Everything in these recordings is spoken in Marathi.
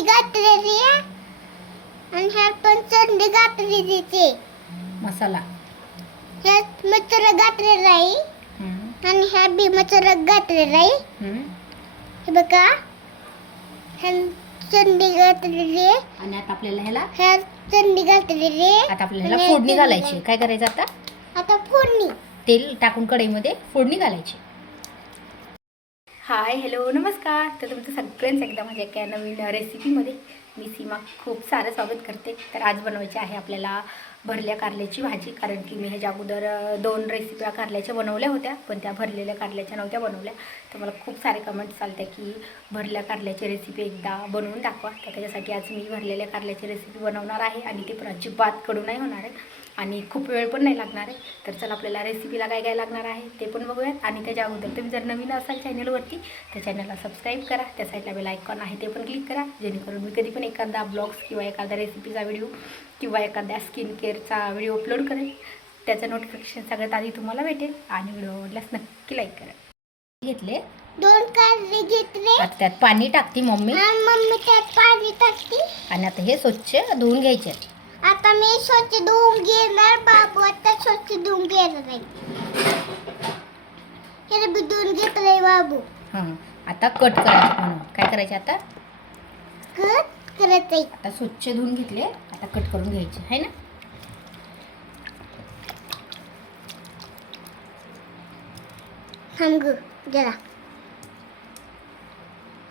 चंडी आहे. आणि ह्यात पण चंडी घातलेली ते मसाला. ह्यात मच्छर घातलेला आहे. आणि ह्या बी आहे. हम्म. हे बघा. ह्यात चंडी घातलेली आहे. आणि आता आपल्याला ह्याला? ह्यात चंडी घातलेली आहे. आता आपल्याला फोडणी घालायची. काय करायचं आता? आता फोडणी. तेल टाकून कढईमध्ये फोडणी घालायची. हाय हॅलो नमस्कार. तर तुमचं सगळ्यांचं एकदा माझ्या एका नवीन रेसिपीमध्ये मी सीमा खूप सारं स्वागत करते. तर आज बनवायची आहे आपल्याला भरल्या कारल्याची भाजी. कारण की मी ह्याच्या अगोदर दोन रेसिप्या कारल्याच्या बनवल्या होत्या. पण त्या भरलेल्या कारल्याच्या नव्हत्या बनवल्या. तर मला खूप सारे कमेंट्स चालते की भरल्या कारल्याची रेसिपी एकदा बनवून दाखवा. तर त्याच्यासाठी आज मी भरलेल्या कारल्याची रेसिपी बनवणार आहे. आणि ती पण अजिबात कडू नाही होणार आहे. आणि खूप वेळ पण नाही लागणार आहे. तर चला आपल्याला रेसिपीला काय काय लागणार आहे ते पण बघूयात. आणि त्याच्या अगोदर तुम्ही जर नवीन असाल चॅनलवरती त्या चॅनलला सबस्क्राईब करा. त्या साईडला बेल आयकॉन आहे ते पण क्लिक करा. जेणेकरून मी कधी पण एखादा ब्लॉग्स किंवा एखादा रेसिपीचा व्हिडिओ किंवा एखाद्या स्किन केअरचा व्हिडिओ अपलोड करेल त्याचं नोटिफिकेशन सगळ्यात आधी तुम्हाला भेटेल आणि व्हिडिओ आवडल्यास नक्की लाईक करा. घेतले? दोन कारले घेतले. आता त्यात पाणी टाकते मम्मी. मम्मी त्यात पाणी टाकते. आणि आता हे स्वच्छ धुवून घ्यायचे. आता मी स्वच्छ धुवून घेणार बाबू आता स्वच्छ धुवून घेणार आहे. हे बी धुवून घेतलंय बाबू. हां आता कट करायचे म्हणून. काय करायचे आता? कट करत आहे. आता स्वच्छ धुवून घेतले आता कट करून घ्यायचे आहे ना? थांब ग जरा.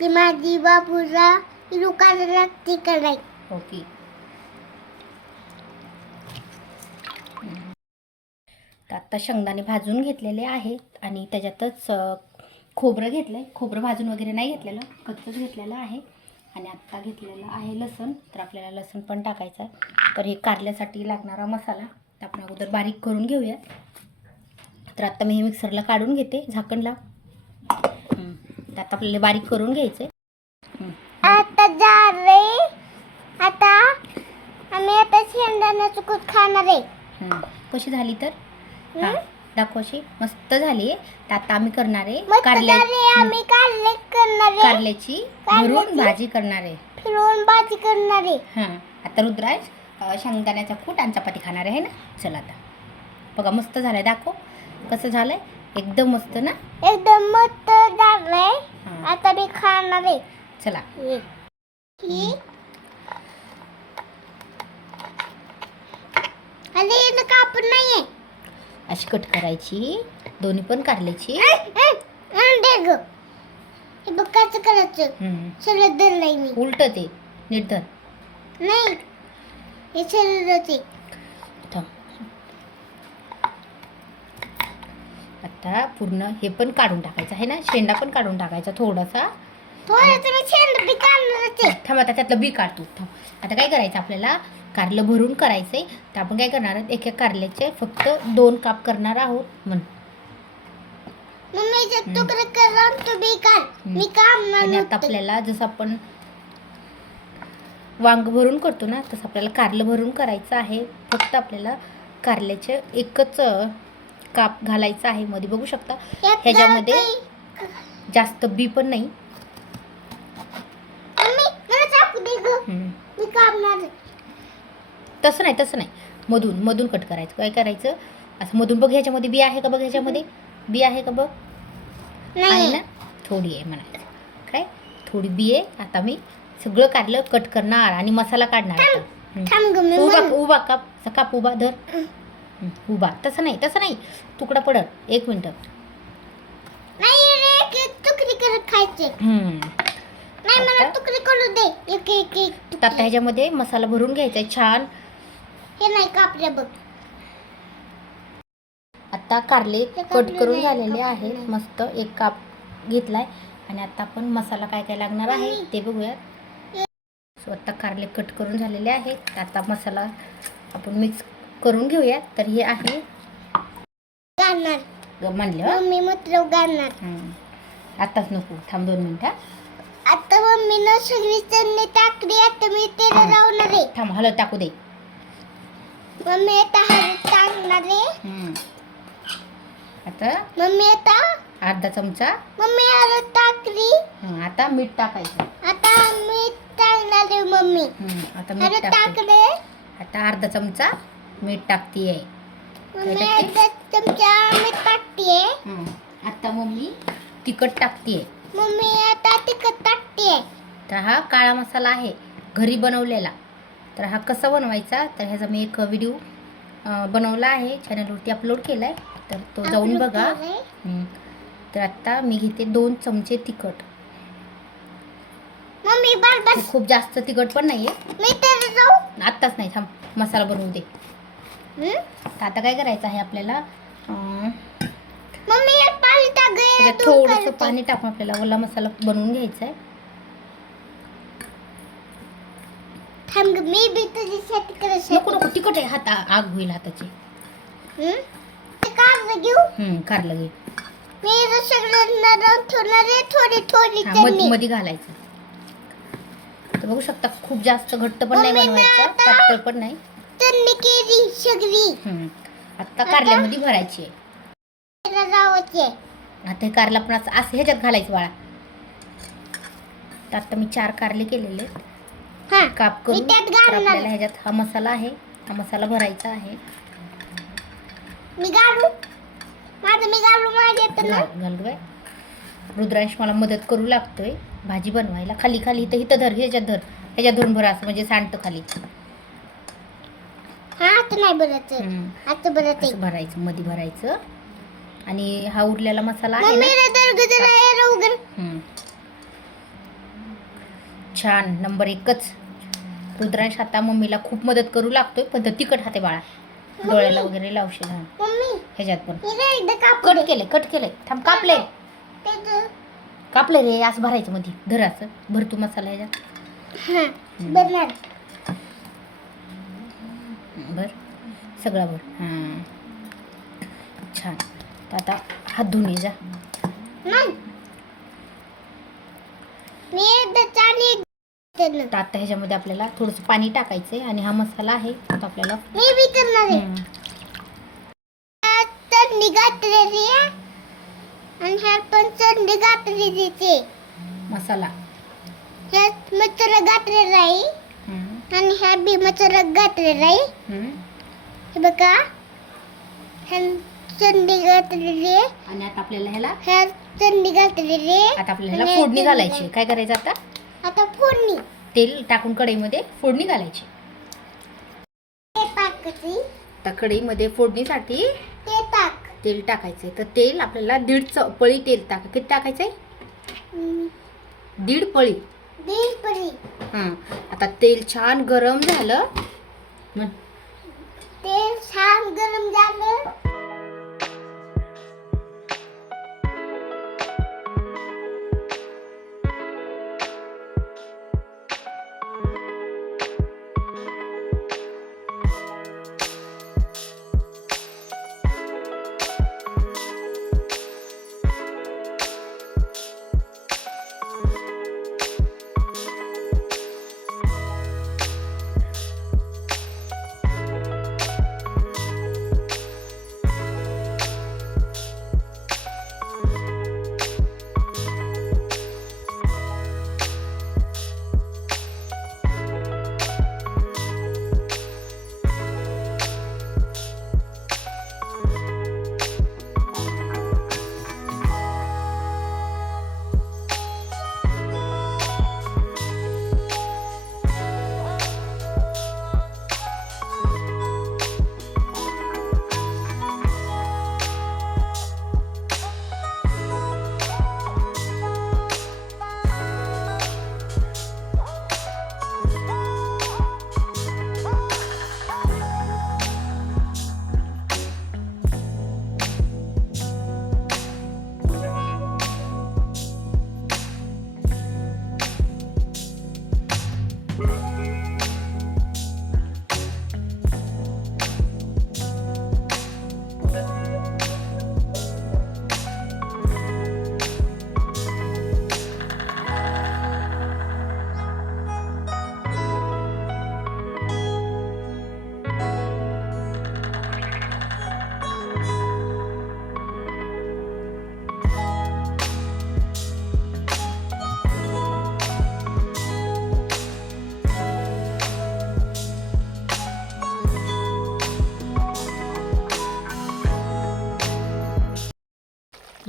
ती माझी बाबूला दुकान लागते कराय ओके तर आत्ता शेंगदाणे भाजून घेतलेले आहेत आणि त्याच्यातच खोबरं घेतलं आहे खोबरं भाजून वगैरे नाही घेतलेलं कच्चंच घेतलेलं आहे. आणि आत्ता घेतलेलं आहे लसण तर आपल्याला लसण पण टाकायचं आहे. तर हे कारल्यासाठी लागणारा मसाला तर आपण अगोदर बारीक करून घेऊया तर आत्ता मी हे मिक्सरला काढून घेते झाकण लाव हं. तर आता आपल्याला बारीक करून घ्यायचं आहे. आता आता आम्ही आता शेंगदाण्याचं कूट खाणार आहे. कशी झाली तर? हा? दाखव अशी. मस्त झाली. तर आता आम्ही करणार आहे झाले. आम्ही कारले करणार आहे. कारल्याची भरून कारल्याची? भाजी करणार आहे. फिरवून भाजी करणार आहे. हां. आता रुद्राज शेंगदाण्याचा कूट आणि चपाती खाणार आहे ना? चला आता. बघा मस्त झालंय. दाखव. कसं झालंय? एकदम मस्त ना? एकदम मस्त झालंय. आता मी खाणार आहे. चला. ही. अरे इथं कापून नाहीये. अशी कट करायची. दोन्ही पण कारल्याची. उलट ते नीट धर नाही हे. आता पूर्ण हे पण काढून टाकायचं आहे ना? शेंडा पण काढून टाकायचा थोडासा. थोडं तुम्ही शेंड बी काढणारच आहे. थांब आता त्यातलं बी काढतो. थांब. आता काय करायचं आपल्याला? कारलं भरून करायचंय. तर आपण काय करणार आहोत? एका कारल्याचे फक्त दोन काप करणार आहोत म्हण. मम्मीचे तुकडे करा तुम्ही काढ हम्म. मी काम आणि आता आपल्याला जसं आपण वांग भरून करतो ना तसं आपल्याला कारलं भरून करायचं आहे. फक्त आपल्याला कारल्याचे एकच काप घालायचं आहे. मध्ये बघू शकता. ह्याच्यामध्ये जास्त बी पण नाही मम्मी मला चाकू दे ग हम्म. मी कापणार आहे. तसं नाही तसं नाही. मधून मधून कट करायचं. काय करायचं? असं मधून बघ ह्याच्यामध्ये बी आहे का बघ ह्याच्यामध्ये? बी आहे का बघ? आहे नाही ना? थोडी आहे म्हणायचं. काय? थोडी बी आहे. आता मी सगळं काढलं कट करणार आणि मसाला काढणार उभा उभा काप असा काप उभा धर. उभा. तसं नाही तसं नाही. तुकडा पडत एक मिनटं. आता? तुकडी करू दे. एक एक एक तर आता तुकडी. ह्याच्यामध्ये मसाला भरून घ्यायचा छान. हे नाही कापले बघ. आता कारले ते कट करून झालेले नाही. मस्त एक काप घेतलाय. आणि आता आपण मसाला काय काय लागणार आहे. ते बघूयात. सो आता कारले कट करून झालेले आहेत आता मसाला आपण मिक्स करून घेऊया तर हे आहे. गाणार ग- म्हणलं मम्मी मत्र गाणार हं. आताच नको थांब दोन मिनिटं आता मम्मीनं सगळी चटणी टाकली. आता मी तेल हं. लावणार आहे. थांब हलत टाकू दे. मम्मी आता हळद टाकणार आहे. आता? मम्मी आता अर्धा चमचा? मम्मी हळद टाकली. हं, आता मीठ टाकायचं. आता मीठ टाकणार मम्मी. हम्म, आता मीठ टाकते. टाकले. आता अर्धा चमचा मीठ टाकतीये. मम्मी टाकते? आता चमचा मीठ टाकतेय. आता मम्मी तिखट टाकतीये. मम्मी आता तिखट टाकतेय. तर हा काळा मसाला आहे घरी बनवलेला. तर हा कसा बनवायचा? तर ह्याचा मी एक व्हिडिओ बनवला आहे. चॅनलवरती अपलोड केला आहे तर तो जाऊन बघा. तर आत्ता मी घेते दोन चमचे तिखट. मम्मी बार बार खूप जास्त तिखट पण नाही आहे मी तर जाऊ. आत्ताच नाही थांब. मसाला बनवून दे? तर आता काय करायचं आहे आपल्याला? थोडंसं. पाणी टाकून आपल्याला ओला मसाला बनवून घ्यायचा आहे थांब गं, मी बी तुझ्यासाठी करत नको नको तिखट आहे हात आ- आग होईल हाताची. कारलं घेऊ? हम्म, कारलं घे. मी रसगुल्ला ठेवणार आहे थोडी थोडी हा, चटणी मध्ये घालायचं. तर बघू शकता खूप जास्त घट्ट पण नाही मम्मी, मी बनवायचं आता- पातळ पण नाही. चटणी केली सगळी. हम्म. आता कारल्यामध्ये भरायची आहे. आता हे कारला पण असं असं ह्याच्यात घालायचं बाळा. तर आता मी चार कारले केलेले आहेत. हा काप करून तर. आपल्याला ह्याच्यात हा मसाला आहे. हा मसाला भरायचा आहे. मी घालू? माझं मी घालू माझ्या घाल आहे रुद्रांश मला मदत करू लागतोय. भाजी बनवायला. खाली खाली. इथं इथं धर ह्याच्यात धर. ह्याच्यात धरून भरा असं म्हणजे सांडतं खाली. हा नाही. आता बरं असं भरायचं मध्ये भरायचं. आणि हा उरलेला मसाला आहे ना रदर गदर आहे रवगर हम्म. छान नंबर एकच. रुद्रांश आता मम्मीला खूप मदत करू लागतोय पण तो तिखट हाते बाळा. डोळ्याला वगैरे लावशील ह्याच्यात पण. हे कट केले कट केले. थांब कापले. कापले रे असं भरायचं मध्ये धर असं भर तू मसाला ह्याच्यात. भर सगळा भर. हां. छान. तर आता हात ये जा. मी तर आता ह्याच्यामध्ये आपल्याला थोडंसं पाणी टाकायचं आहे आणि हा मसाला आहे तो आपल्याला बी करणार आहे. हम्म. आणि ह्यात पण आहे मसाला. ह्यात मसाला घातलेला आहे. हम्म. आणि ह्या बी मसाला घातलेला आहे. हम्म. हे बघा. चटणी घातलेली आहे. आणि आता आपल्याला ह्याला ह्यात चटणी घातलेली आहे. आता आपल्याला आणि फोडणी घालायची काय करायचं आता? आता फोडणी. तेल टाकून कढईमध्ये फोडणी घालायची. आता कढईमध्ये फोडणीसाठी ते टाक तेल टाकायचंय. तर तेल आपल्याला दीड च पळी तेल टाका किती टाकायचंय? हम्म. दीड पळी. दीड परी हां. आता तेल छान गरम झालं. मग तेल छान गरम झालं.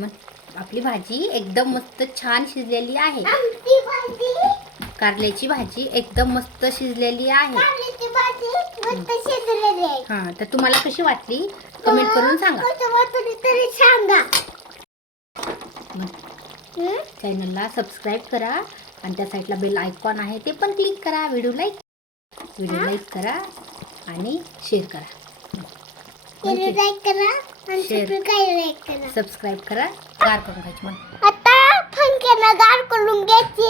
आपली भाजी एकदम मस्त छान शिजलेली आहे. कारल्याची भाजी एकदम मस्त शिजलेली आहे. हां तर तुम्हाला कशी वाटली? कमेंट करून सांगा? चॅनलला सबस्क्राईब करा आणि त्या साईडला बेल आयकॉन आहे ते पण क्लिक करा. व्हिडिओ लाईक व्हिडिओ लाईक करा आणि शेअर करा. लाईक करा आणि. सबस्क्राईब लाईक करा. सबस्क्राईब करा गार करून खायची मग. आता फंक्यानं गार करून घ्यायची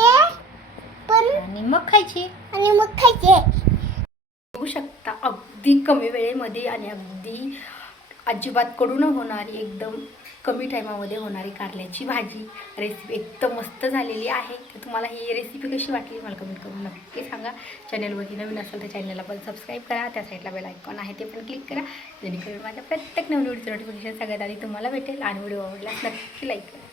पण आणि मग खायची. आणि मग खायचे. बघू शकता अगदी कमी वेळेमध्ये आणि अगदी अजिबात कडू न होणारी एकदम कमी टायमामध्ये होणारी कारल्याची भाजी. रेसिपी एकदम मस्त झालेली आहे. तर तुम्हाला ही रेसिपी कशी वाटली मला कमेंट करून नक्की सांगा. चॅनलवरती नवीन असेल तर चॅनलला पण सबस्क्राईब करा. त्या साईडला बेल आयकॉन आहे ते पण क्लिक करा. जेणेकरून माझ्या प्रत्येक नवीन व्हिडिओचं नोटिफिकेशन सगळ्यात आधी तुम्हाला भेटेल आणि व्हिडिओ आवडल्यास नक्की लाईक करा.